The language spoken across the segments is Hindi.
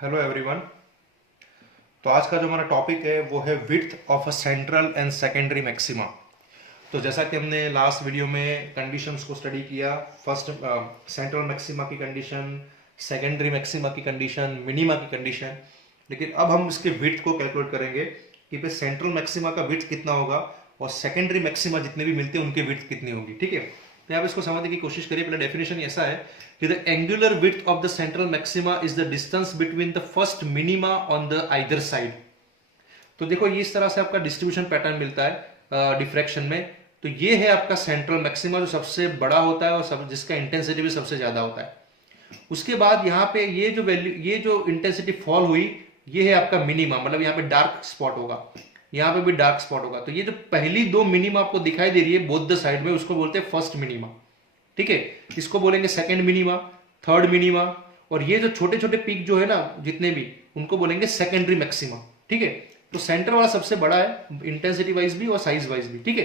Hello everyone. तो आज का जो हमारा टॉपिक है वो है width of a central and secondary maxima. तो जैसा कि हमने लास्ट वीडियो में कंडीशंस को स्टडी किया, फर्स्ट सेंट्रल मैक्सिमा की कंडीशन, सेकेंडरी मैक्सिमा की कंडीशन, मिनिमा की कंडीशन। लेकिन अब हम इसके विड्थ को कैलकुलेट करेंगे कि भाई सेंट्रल मैक्सिमा का विड्थ कितना होगा और सेकेंडरी मैक्सिमा जितने भी मिलते हैं उनके विड्थ कितनी होगी। ठीक है, तो आप इसको समझने की कोशिश करिए। पहले डेफिनेशन ऐसा है कि the angular width of the central maxima is the distance between the first minima on the either side. तो देखो ये इस तरह से आपका डिस्ट्रीब्यूशन पैटर्न मिलता है डिफ्रैक्शन में। तो ये है आपका सेंट्रल मैक्सिमा जो सबसे बड़ा होता है और जिसका इंटेंसिटी भी सबसे ज्यादा होता है। उसके बाद यहाँ पे ये जो वैल्यू, ये जो इंटेंसिटी फॉल हुई, ये है आपका मिनिमा, मतलब यहाँ पे डार्क स्पॉट होगा, यहाँ पे भी डार्क स्पॉट होगा। तो ये जो पहली दो मिनिमा आपको दिखाई दे रही है बोथ द साइड में, उसको बोलते हैं फर्स्ट मिनिमा। ठीक है, इसको बोलेंगे सेकंड मिनिमा, थर्ड मिनिमा, और ये जो छोटे छोटे पीक जो है ना जितने भी, उनको बोलेंगे सेकेंडरी मैक्सिमा। ठीक है, तो सेंटर वाला सबसे बड़ा है इंटेंसिटी वाइज भी और साइज वाइज भी। ठीक है,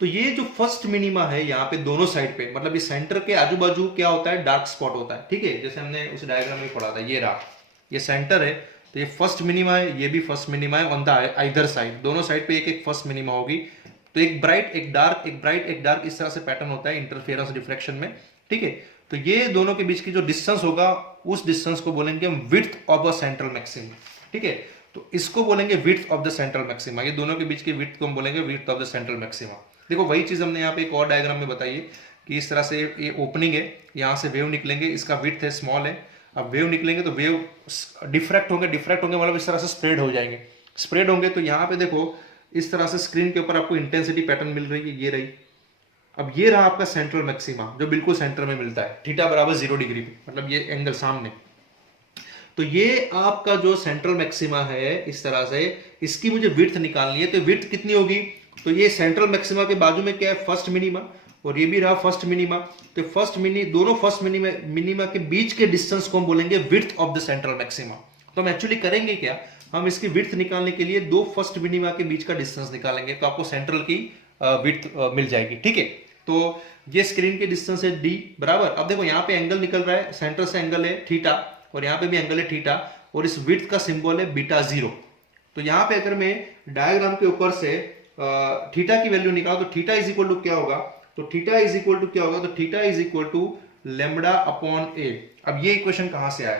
तो ये जो फर्स्ट मिनिमा है यहाँ पे दोनों साइड पे, मतलब इस सेंटर के आजू बाजू क्या होता है, डार्क स्पॉट होता है। ठीक है, जैसे हमने उस डायग्राम में पढ़ा था, ये रहा, ये सेंटर है, तो ये फर्स्ट मिनिमा है, ये भी फर्स्ट मिनिमा है ऑन द आइदर साइड, दोनों साइड पे एक एक फर्स्ट मिनिमा होगी। तो एक ब्राइट एक डार्क, एक ब्राइट एक डार्क, इस तरह से पैटर्न होता है इंटरफेरेंस डिफ्रैक्शन में। ठीक है, तो ये दोनों के बीच की जो डिस्टेंस होगा, उस डिस्टेंस को बोलेंगे हम width of a central maxima. ठीक है, तो इसको बोलेंगे width of the central maxima, ये दोनों के बीच की विड्थ को हम बोलेंगे width of the central maxima. देखो वही चीज हमने यहाँ पे एक और डायग्राम में बताई है कि इस तरह से ये ओपनिंग है, यहाँ से वेव निकलेंगे, इसका विड्थ है स्मॉल है। अब वेव निकलेंगे तो वेव डिफ्रैक्ट होंगे, डिफ्रैक्ट होंगे मतलब इस तरह से स्प्रेड हो जाएंगे, स्प्रेड होंगे। तो यहाँ पे देखो इस तरह से स्क्रीन के ऊपर आपको इंटेंसिटी पैटर्न मिल रही है, ये रही। अब ये रहा आपका सेंट्रल मैक्सिमा जो बिल्कुल सेंटर में मिलता है, थीटा बराबर 0 डिग्री पे, मतलब ये एंगल सामने। तो ये आपका जो सेंट्रल मैक्सिमा है इस तरह से, इसकी मुझे विड्थ निकालनी है। तो विड्थ कितनी होगी, तो ये सेंट्रल मैक्सिमा के बाजू में क्या है, फर्स्ट मिनिमा, और ये भी रहा फर्स्ट मिनिमा। तो फर्स्ट दोनों फर्स्ट मिनिमा के बीच के डिस्टेंस को हम बोलेंगे width of the central maxima. तो हम एक्चुअली करेंगे क्या, हम इसकी विड्थ निकालने के लिए दो फर्स्ट मिनिमा के बीच का डिस्टेंस निकालेंगे, तो आपको सेंट्रल की विड्थ मिल जाएगी। ठीक है, तो ये स्क्रीन के डिस्टेंस है डी बराबर। अब देखो यहाँ पे एंगल निकल रहा है, सेंटर से एंगल है थीटा, और यहाँ पे भी एंगल है थीटा, और इस विड्थ का सिंबल है बीटा 0। तो यहाँ पे अगर मैं डायग्राम के ऊपर से थीटा की वैल्यू निकालो तो थीटा इज इक्वल टू क्या होगा, तो थीटा इज इक्वल टू क्या होगा, तो theta is equal to lambda upon a. अब ये इक्वेशन कहां से आया,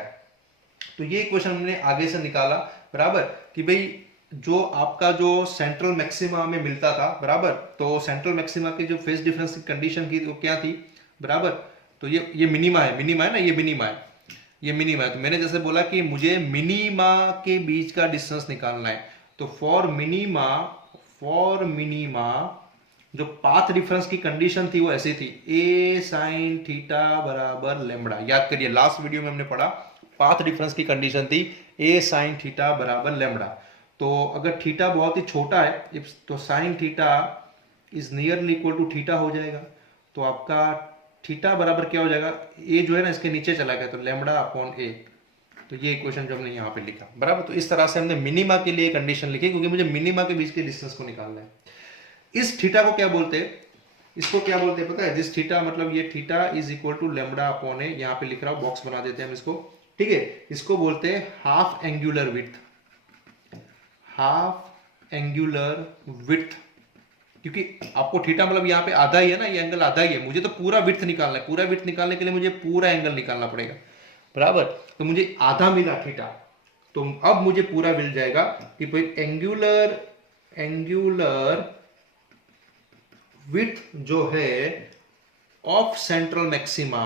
तो ये इक्वेशन हमने आगे से निकाला बराबर, कि भाई जो आपका जो सेंट्रल मैक्सिमा में मिलता था बराबर, तो सेंट्रल मैक्सिमा की जो फेज डिफरेंस की कंडीशन की वो क्या थी बराबर, तो ये मिनिमा है, मिनिमा है ना, ये मिनिमा है, ये मिनिमा है। तो मैंने जैसे बोला कि मुझे मिनिमा के बीच का डिस्टेंस निकालना है, तो फॉर मिनिमा जो पाथ डिफरेंस की कंडीशन थी वो ऐसी थी, ए साइन थीटा बराबर लेमडा। याद करिए लास्ट वीडियो में हमने पढ़ा पाथ डिफरेंस की कंडीशन थी ए साइन थीटा बराबर लेमडा। तो अगर थीटा बहुत ही छोटा है तो sine theta is nearly equal to theta हो जाएगा। तो आपका थीटा बराबर क्या हो जाएगा, ए जो है ना इसके नीचे चला गया, तो लेमडा अपॉन ए। तो ये इक्वेशन जो हमने यहाँ पे लिखा बराबर, तो इस तरह से हमने मिनिमा के लिए कंडीशन लिखी, क्योंकि मुझे मिनिमा के बीच के डिस्टेंस को निकालना है। इस थीटा को क्या बोलते हैं, इसको क्या बोलते हैं पता है, दिस थीटा, मतलब ये theta is equal to lambda upon a, यहाँ पे लिख रहा हूँ, बॉक्स बना देते हैं हम इसको। ठीक है, इसको बोलते हैं half angular width, half angular width, क्योंकि आपको थीटा मतलब यहाँ पे आधा ही है ना, ये एंगल आधा ही है, मुझे तो पूरा विड्थ निकालना है, पूरा विड्थ निकालने के लिए मुझे पूरा एंगल निकालना पड़ेगा बराबर। तो मुझे आधा मिला थीटा, तो अब मुझे पूरा मिल जाएगा कि भाई एंगुलर विड्थ जो है of central maxima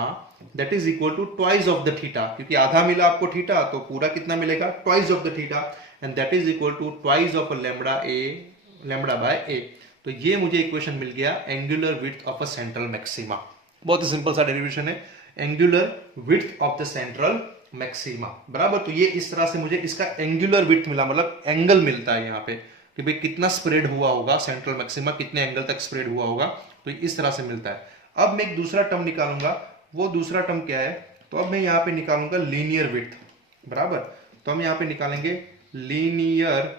that is equal to twice of the theta, क्योंकि आधा मिला आपको थीटा, तो पूरा कितना मिलेगा, twice of the theta, and that is equal to twice of lambda a, lambda by a. तो ये मुझे इक्वेशन मिल गया angular width of a central maxima. बहुत ही सिंपल सा डेरिवेशन है, angular width of the central maxima बराबर। तो ये इस तरह से मुझे इसका एंगुलर विड्थ मिला, मतलब एंगल मिलता है यहाँ पे कि भाई कितना स्प्रेड हुआ होगा सेंट्रल मैक्सिमा, कितने एंगल तक स्प्रेड हुआ होगा, तो इस तरह से मिलता है। अब मैं एक दूसरा टर्म निकालूंगा, वो दूसरा टर्म क्या है, तो अब मैं यहाँ पे निकालूंगा लीनियर विड्थ बराबर। तो हम यहाँ पे निकालेंगे linear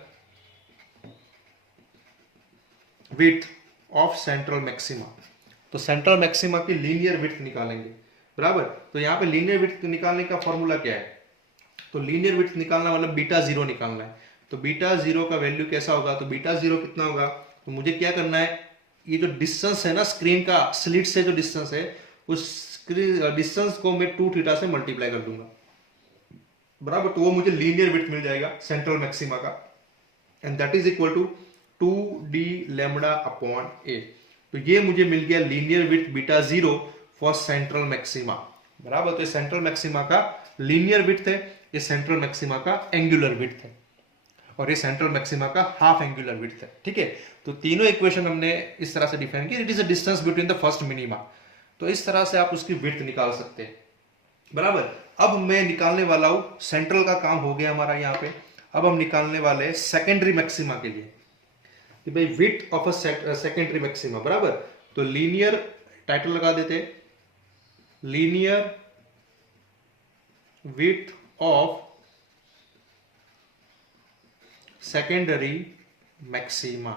width of central maxima. तो सेंट्रल मैक्सिमा की लीनियर विड्थ निकालेंगे बराबर। तो यहाँ पे लीनियर विड्थ निकालने का फॉर्मूला क्या है, तो लीनियर विड्थ निकालना मतलब बीटा जीरो निकालना है। तो बीटा जीरो का वैल्यू कैसा होगा, तो बीटा जीरो कितना होगा, तो मुझे क्या करना है, ये जो डिस्टेंस है ना स्क्रीन का स्लिट से जो डिस्टेंस है, उस डिस्टेंस को मैं 2 थीटा से मल्टीप्लाई कर दूंगा, बराबर। तो वो मुझे लीनियर विड्थ मिल जाएगा सेंट्रल मैक्सिमा का, and that is equal to 2d lambda upon a. तो ये मुझे मिल गया linear width beta zero for central maxima, बराबर। तो ये सेंट्रल मैक्सिमा का लीनियर विड्थ है, ये सेंट्रल मैक्सिमा का एंगुलर विड्थ है, और ये सेंट्रल मैक्सिमा का हाफ एंगुलर विड्थ है, ठीक है। तो तीनों इक्वेशन हमने इस तरह से डिफाइन किया, it is a distance between the first minima. तो इस तरह से आप उसकी विड्थ निकाल सकते हैं, बराबर। अब मैं निकालने वाला हूं, सेंट्रल का काम हो गया हमारा यहाँ पे, अब हम निकालने वाले हैं सेकेंडरी मैक्सिमा के लिए कि भाई width of a secondary maxima, बराबर। तो लीनियर टाइटल लगा देते, linear width of secondary maxima.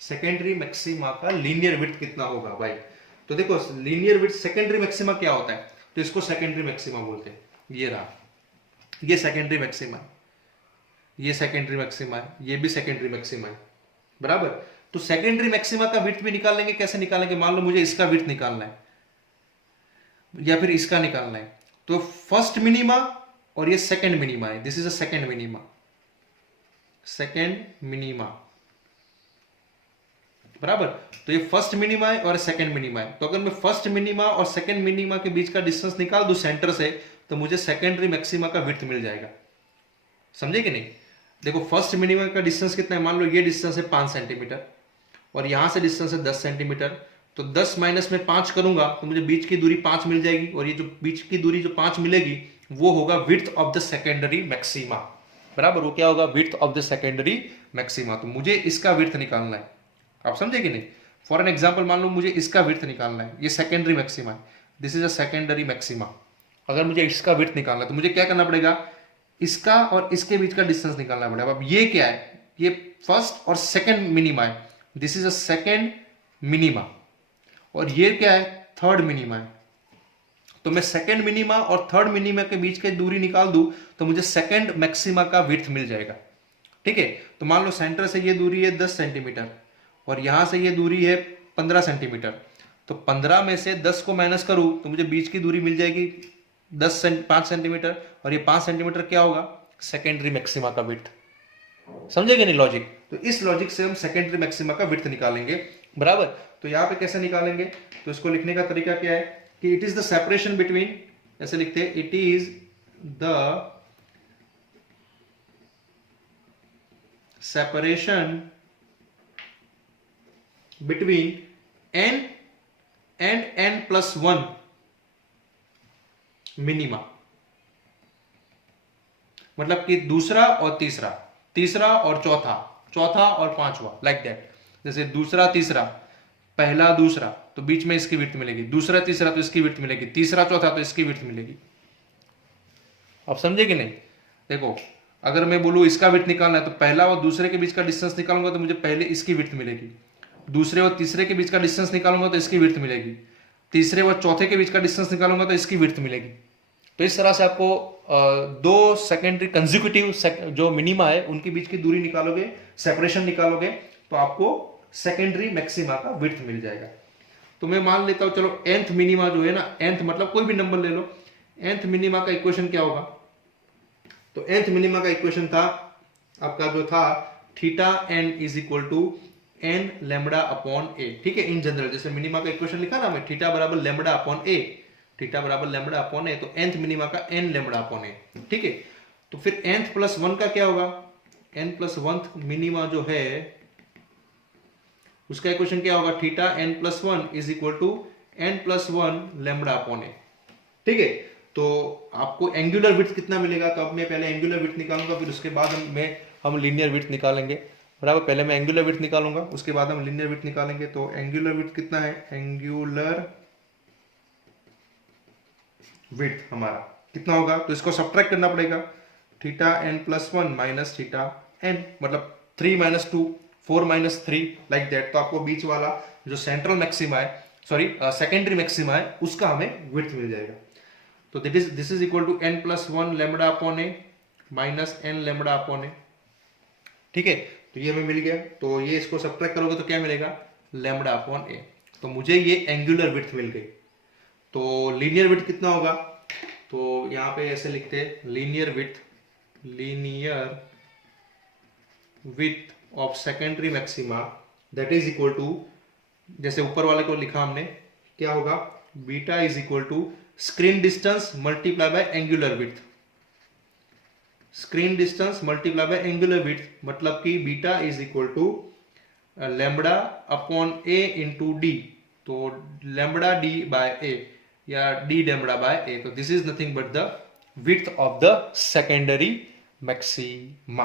Secondary maxima का लीनियर विड्थ कितना होगा भाई, तो देखो लीनियर विड्थ सेकेंडरी मैक्सिमा क्या होता है, तो इसको सेकेंडरी मैक्सिमा बोलते हैं। ये रहा, ये सेकेंडरी मैक्सिमा है, ये सेकेंडरी मैक्सिमा है, ये भी सेकेंडरी मैक्सिमा है, बराबर। तो सेकेंडरी मैक्सिमा का विड्थ भी निकालेंगे, कैसे निकालेंगे, मान लो मुझे इसका विड्थ निकालना है या फिर इसका निकालना है। तो फर्स्ट मिनिमा और ये सेकेंड मिनिमा है, this is a second minima, second minima, बराबर। तो ये फर्स्ट मिनिमा है और सेकेंड मिनिमा है। तो अगर मैं फर्स्ट मिनिमा और सेकेंड मिनिमा के बीच का डिस्टेंस निकाल दूं सेंटर से, तो मुझे सेकेंडरी मैक्सिमा का विड्थ मिल जाएगा, समझे कि नहीं। देखो फर्स्ट मिनिमा का डिस्टेंस कितना है, मान लो ये डिस्टेंस है 5 सेंटीमीटर और यहां से डिस्टेंस है 10 सेंटीमीटर। तो 10 माइनस में 5 करूंगा तो मुझे बीच की दूरी 5 मिल जाएगी, और ये जो बीच की दूरी जो 5 मिलेगी वो होगा width of the secondary maxima, बराबर। वो क्या होगा, width of the secondary maxima. तो मुझे इसका विड्थ निकालना है, आप समझे कि नहीं। फॉर एन एग्जांपल मान लो मुझे इसका विड्थ निकालना है, ये सेकेंडरी मैक्सिमा है, this is a secondary maxima. अगर मुझे इसका विड्थ निकालना है तो मुझे क्या करना पड़ेगा, इसका और इसके बीच का डिस्टेंस निकालना पड़ेगा। अब ये क्या है, ये फर्स्ट और सेकेंड मिनिमा है, this is a second minima, और ये क्या है, थर्ड मिनिमा है। तो मैं सेकेंड मिनिमा और थर्ड मिनिमा के बीच की दूरी निकाल दूं तो मुझे सेकेंड मैक्सिमा का विड्थ मिल जाएगा, ठीक है। तो मान लो सेंटर से ये दूरी है 10 सेंटीमीटर और यहां से ये दूरी है 15 सेंटीमीटर। तो 15 में से 10 को माइनस करूं तो मुझे बीच की दूरी मिल जाएगी 5 सेंटीमीटर, और ये 5 सेंटीमीटर क्या होगा, सेकेंडरी मैक्सिमा का विड्थ, समझेंगे नहीं लॉजिक। तो इस लॉजिक से हम सेकेंडरी मैक्सिमा का विड्थ निकालेंगे, बराबर। तो यहां पे कैसे निकालेंगे, तो इसको लिखने का तरीका क्या है कि it is the separation between, ऐसे लिखते हैं, it is the separation between n and n+1 minima, मतलब कि दूसरा और तीसरा, तीसरा और चौथा, चौथा और पांचवा, लाइक दैट। जैसे दूसरा तीसरा, पहला दूसरा, तो बीच में इसकी विड्थ मिलेगी, दूसरा तीसरा तो इसकी विड्थ मिलेगी, तीसरा चौथा तो इसकी विड्थ मिलेगी। आप समझे कि नहीं। देखो अगर मैं बोलूं इसका विड्थ निकालना है तो पहला और दूसरे के बीच का डिस्टेंस निकालूंगा तो मुझे पहले इसकी विड्थ मिलेगी, दूसरे और तीसरे के बीच का डिस्टेंस निकालूंगा तो इसकी विड्थ मिलेगी, तीसरे और चौथे के बीच का डिस्टेंस निकालूंगा तो इसकी विड्थ मिलेगी। तो इस तरह से आपको दो सेकेंडरी कंसेक्यूटिव जो मिनिमा है उनके बीच की दूरी निकालोगे, सेपरेशन निकालोगे, तो आपको सेकेंडरी मैक्सिमा का विड्थ मिल जाएगा। तो मैं मान लेता हूं, चलो nth मिनिमा जो है ना, nth मतलब कोई भी नंबर ले लो, nth मिनिमा का इक्वेशन क्या होगा, तो nth मिनिमा का इक्वेशन था आपका जो था theta n is equal to n lambda upon a, ठीक है। इन जनरल जैसे मिनिमा का इक्वेशन लिखा ना मैं, थीटा बराबर लैम्बडा अपॉन a, थीटा बराबर लैम्बडा अपॉन a, तो nth मिनिमा का n लैम्बडा अपॉन a, ठीक है। तो फिर n+1 का क्या होगा, n+1 मिनिमा जो है उसका इक्वेशन क्या होगा, theta n+1 is equal to n+1 lambda upon a, ठीक है। तो आपको एंगुलर विड्थ कितना मिलेगा, तो अब मैं पहले एंगुलर विड्थ निकालूंगा, फिर उसके बाद हम लीनियर विड्थ निकालेंगे, बराबर। पहले मैं एंगुलर विड्थ निकालूंगा, उसके बाद हम लीनियर विड्थ निकालेंगे। तो एंगुलर विड्थ कितना है, एंगुलर विड्थ हमारा कितना होगा, तो इसको सब्ट्रैक्ट करना पड़ेगा, theta n+1 minus theta n, मतलब 3 - 2 4 - 3 लाइक दैट। तो आपको बीच वाला जो सेंट्रल मैक्सिमा है, सॉरी सेकेंडरी मैक्सिमा है, उसका हमें विड्थ मिल जाएगा। तो this is equal to n plus 1 lambda upon a minus n lambda upon a. ठीक है, तो ये हमें मिल गया। तो ये इसको सब्ट्रैक्ट करोगे तो क्या मिलेगा, लेमडा अपॉन ए। तो मुझे ये एंगुलर विड्थ मिल गई। तो लीनियर विड्थ कितना होगा, तो यहां पे ऐसे लिखते हैं linear width of secondary maxima that is equal to, जैसे ऊपर वाले को लिखा हमने, क्या होगा, beta is equal to screen distance multiply by angular width. Screen distance multiply by angular width मतलब कि beta is equal to lambda upon a into d. तो लैम्बडा डी बाय ए या डी लैम्बडा बाय ए। तो this is nothing but the width of the secondary maxima.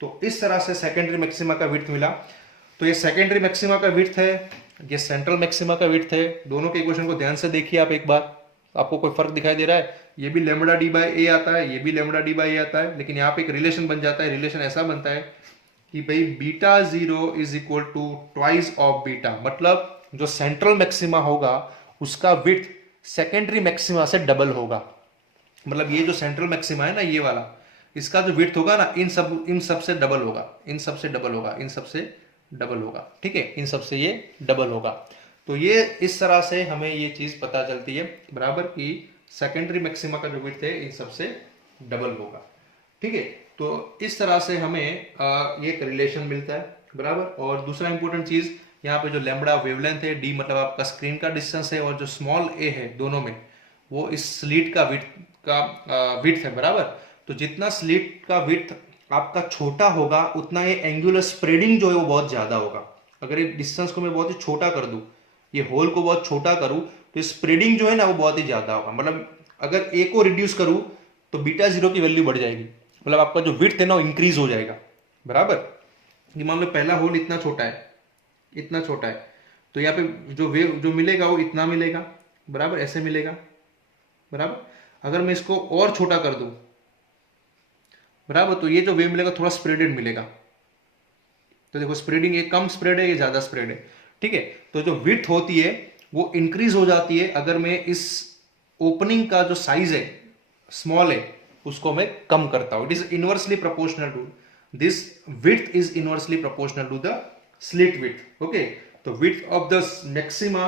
तो इस तरह से सेकेंडरी मैक्सिमा का विड्थ मिला। तो ये सेकेंडरी मैक्सिमा का विड्थ है, ये सेंट्रल मैक्सिमा का विड्थ है। दोनों के इक्वेशन को ध्यान से देखिए आप एक बार, आपको कोई फर्क दिखाई दे रहा है, ये भी लेमडा डी बाय ए आता है, ये भी लेमडा डी बाय ए आता है, लेकिन यहाँ पे एक रिलेशन बन जाता है। रिलेशन ऐसा बनता है कि भाई beta 0 is equal to twice of beta, मतलब जो सेंट्रल मैक्सिमा होगा उसका विड्थ सेकेंडरी मैक्सिमा से डबल होगा। मतलब ये जो सेंट्रल मैक्सिमा है ना, ये वाला, इसका जो विड्थ होगा ना, इन सब से डबल होगा, इन सब से डबल होगा, इन सब से डबल होगा। ठीक है, इन सब से ये डबल होगा। तो ये इस तरह से हमें ये चीज पता चलती है बराबर कि सेकेंडरी मैक्सिमा का जो विड्थ है इन सब से डबल होगा। ठीक है, तो इस तरह से हमें ये एक रिलेशन मिलता है बराबर। और दूसरा इंपॉर्टेंट चीज, यहाँ पे जो लैम्बडा वेवलेंथ है, डी मतलब आपका स्क्रीन का डिस्टेंस है, और जो स्मॉल ए है दोनों में, वो इस स्लिट का विड्थ है बराबर। तो जितना स्लिट का विड्थ आपका छोटा होगा उतना ये एंगुलर स्प्रेडिंग जो है वो बहुत ज्यादा होगा। अगर ये डिस्टेंस को मैं बहुत ही छोटा कर दूं, ये होल को बहुत छोटा करूं, तो स्प्रेडिंग जो है ना वो बहुत ही ज्यादा होगा। मतलब अगर ए को रिड्यूस करूं तो बीटा 0 की वैल्यू बढ़ जाएगी, मतलब आपका जो विड्थ है ना वो इंक्रीज हो जाएगा बराबर। ये मान लो पहला होल इतना छोटा है, इतना छोटा है, तो यहाँ पे जो वेव जो मिलेगा वो इतना मिलेगा बराबर, ऐसे मिलेगा बराबर। अगर मैं इसको और छोटा कर दूं बराबर, तो ये जो वेव मिलेगा थोड़ा स्प्रेडेड मिलेगा। तो देखो स्प्रेडिंग, ये कम स्प्रेड है, ये ज्यादा स्प्रेड है। ठीक है, तो जो विड्थ होती है वो इंक्रीज हो जाती है अगर मैं इस ओपनिंग का जो साइज है स्मॉल है उसको मैं कम करता हूं। It is inversely proportional to this width is inversely proportional to the slit width. Okay, तो width of the maxima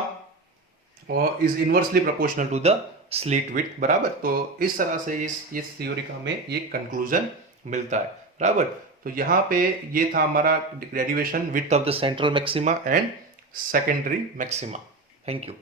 is inversely proportional to the slit width बराबर। तो इस तरह से इस थ्योरी का हमें ये कंक्लूजन मिलता है बराबर। तो यहाँ पे ये था हमारा derivation width of the central maxima and secondary maxima. Thank you.